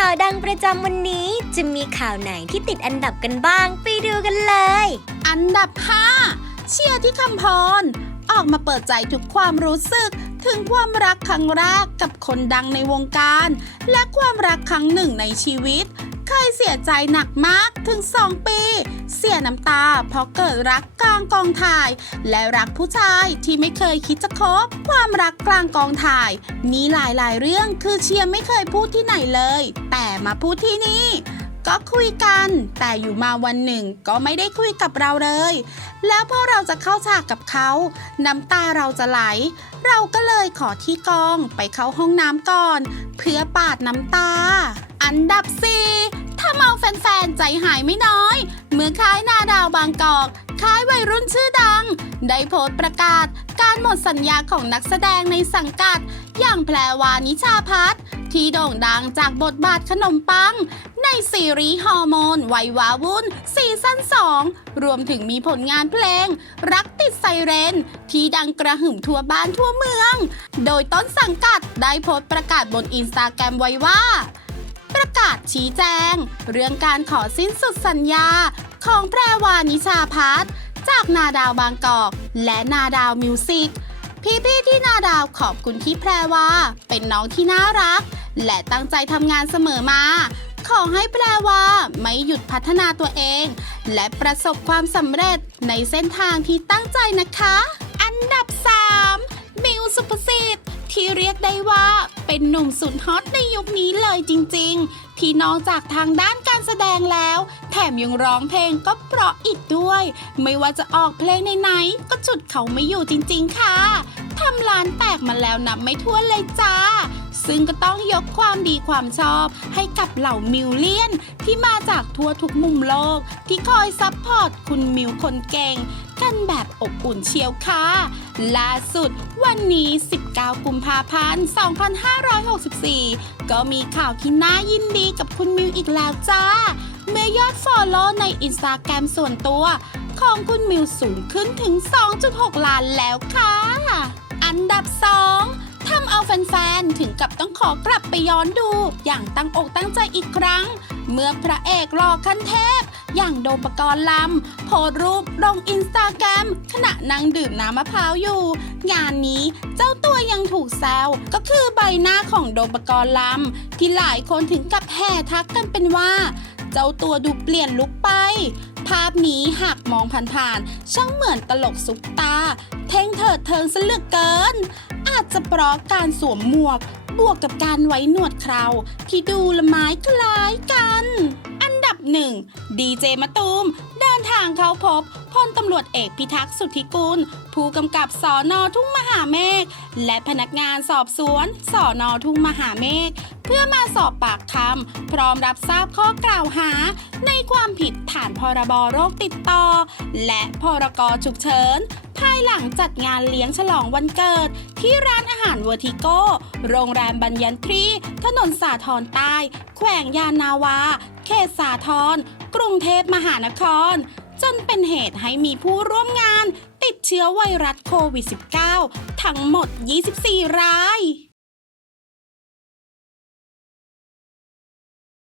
ข่าวดังประจำวันนี้ จะมีข่าวไหนที่ติดอันดับกันบ้างไปดูกันเลย อันดับ 5 เชียร์ที่คำพร ออกมาเปิดใจทุกความรู้สึกถึงความรักครั้งแรกกับคนดังในวงการ และความรักครั้งหนึ่งในชีวิต เคยเสียใจหนักมากถึง 2 ปี เสียน้ำตา เพราะเกิดรักกลางกองถ่าย และรักผู้ชายที่ไม่เคยคิดจะคบ ความรักกลางกองถ่าย มีหลายๆเรื่องคือเชียร์ไม่เคยพูดที่ไหนเลย แต่มาพูดที่นี่ก็คุยกัน แต่อยู่มาวันหนึ่งก็ไม่ได้คุยกับเราเลย แล้วพอเราจะเข้าฉากกับเขา น้ำตาเราจะไหล เราก็เลยขอที่กองไปเข้าห้องน้ำก่อน เพื่อปาดน้ำตา อันดับ 4 ถ้าเมาแฟนๆ ใจหายไม่น้อย เมื่อค่ายนาดาวบางกอกค่ายวัยรุ่นชื่อดัง ได้โพสต์ประกาศ การหมดสัญญาของนักแสดงในสังกัด อย่างแพรวานิชาพัฒน์ที่โด่งดังจากบทบาทขนมปัง ในซีรีส์ฮอร์โมนวัยวาวุ่นซีซั่น2 รวมถึงมีผลงานเพลง รักติดไซเรน ที่ดังกระหึ่มทั่วบ้านทั่วเมือง โดยต้นสังกัดได้โพสต์ประกาศบนอินสตาแกรมไว้ว่า กาศชี้แจง เรื่องการขอสิ้นสุดสัญญา ของแพรวานิชาพัฒน์จากนาดาวบางกอก และนาดาวมิวสิกพี่ๆที่นาดาวขอบคุณที่แพรวาเป็นน้องที่น่ารัก และตั้งใจทำงานเสมอมา ขอให้แพรว่า ไม่หยุดพัฒนาตัวเอง และประสบความสำเร็จในเส้นทางที่ตั้งใจนะคะ อันดับ 3 มิวสุภสิทธิ์ที่เรียกได้ว่า เป็นหนุ่มสุดฮอตในยุคนี้เลยจริง ๆ ที่นอกจากทางด้านการแสดงแล้ว แถมยังร้องเพลงก็เพราะอีกด้วย ไม่ว่าจะออกเพลงไหนๆก็จุดเขาไม่อยู่จริง ๆ ค่ะทำร้านแตกมาแล้วนับไม่ถ้วนเลยจ้า ซึ่งก็ต้องยกความดีความชอบให้กับเหล่ามิวเลียน ที่มาจากทั่วทุกมุมโลก ที่คอยซัพพอร์ตคุณมิวคนเก่ง กันแบบอบอุ่นเชียวค่ะล่าสุดวันนี้ 19 กุมภาพันธ์ 2564 ก็มีข่าวที่น่ายินดีกับคุณมิวอีกแล้วจ้า เมื่อยอดฟอลโล่ในอินสตาแกรมส่วนตัว ของคุณมิวสูงขึ้นถึง 2.6 ล้านแล้วค่ะ อันดับ 2ทำเอาแฟนๆ ถึงกับต้องขอกลับไปย้อนดู อย่างตั้งอกตั้งใจอีกครั้ง เมื่อพระเอกหล่อขั้นเทพ อย่างโดมปกรณ์ลำโพสรูปลงอินสตาแกรมขณะนั่งดื่มน้ำมะพร้าวอยู่ งานนี้เจ้าตัวยังถูกแซวก็คือใบหน้าของโดมปกรณ์ลำที่หลายคนถึงกับแห่ทักกันเป็นว่า เจ้าตัวดูเปลี่ยนลุคไป ภาพนี้หากมองผ่านๆช่างเหมือนตลกซุปตา เท่งเถิดเทิงซะเหลือกเกิน อาจจะเพราะการสวมหมวกบวกกับการไว้หนวดเคราที่ดูละไม้คล้ายกัน หนึ่งดีเจมะตูม เดินทางเข้าพบพลตำรวจเอกพิทักษ์สุทธิกุล ผู้กำกับสอนอทุ่งมหาเมฆและพนักงานสอบสวนสอนอทุ่งมหาเมฆเพื่อมาสอบปากคำพร้อมรับทราบข้อกล่าวหา ในความผิดฐานพรบโรคติดต่อ และพรกฉุกเฉิน ภายหลังจัดงานเลี้ยงฉลองวันเกิด ที่ร้านอาหารเวอร์ติโก้ โรงแรมบัญญันทรี ถนนสาทรใต้ แขวงยานนาวา เขตสาทรกรุงเทพมหานคร จนเป็นเหตุให้มีผู้ร่วมงาน ติดเชื้อไวรัสโควิด -19 ทั้งหมด 24 ราย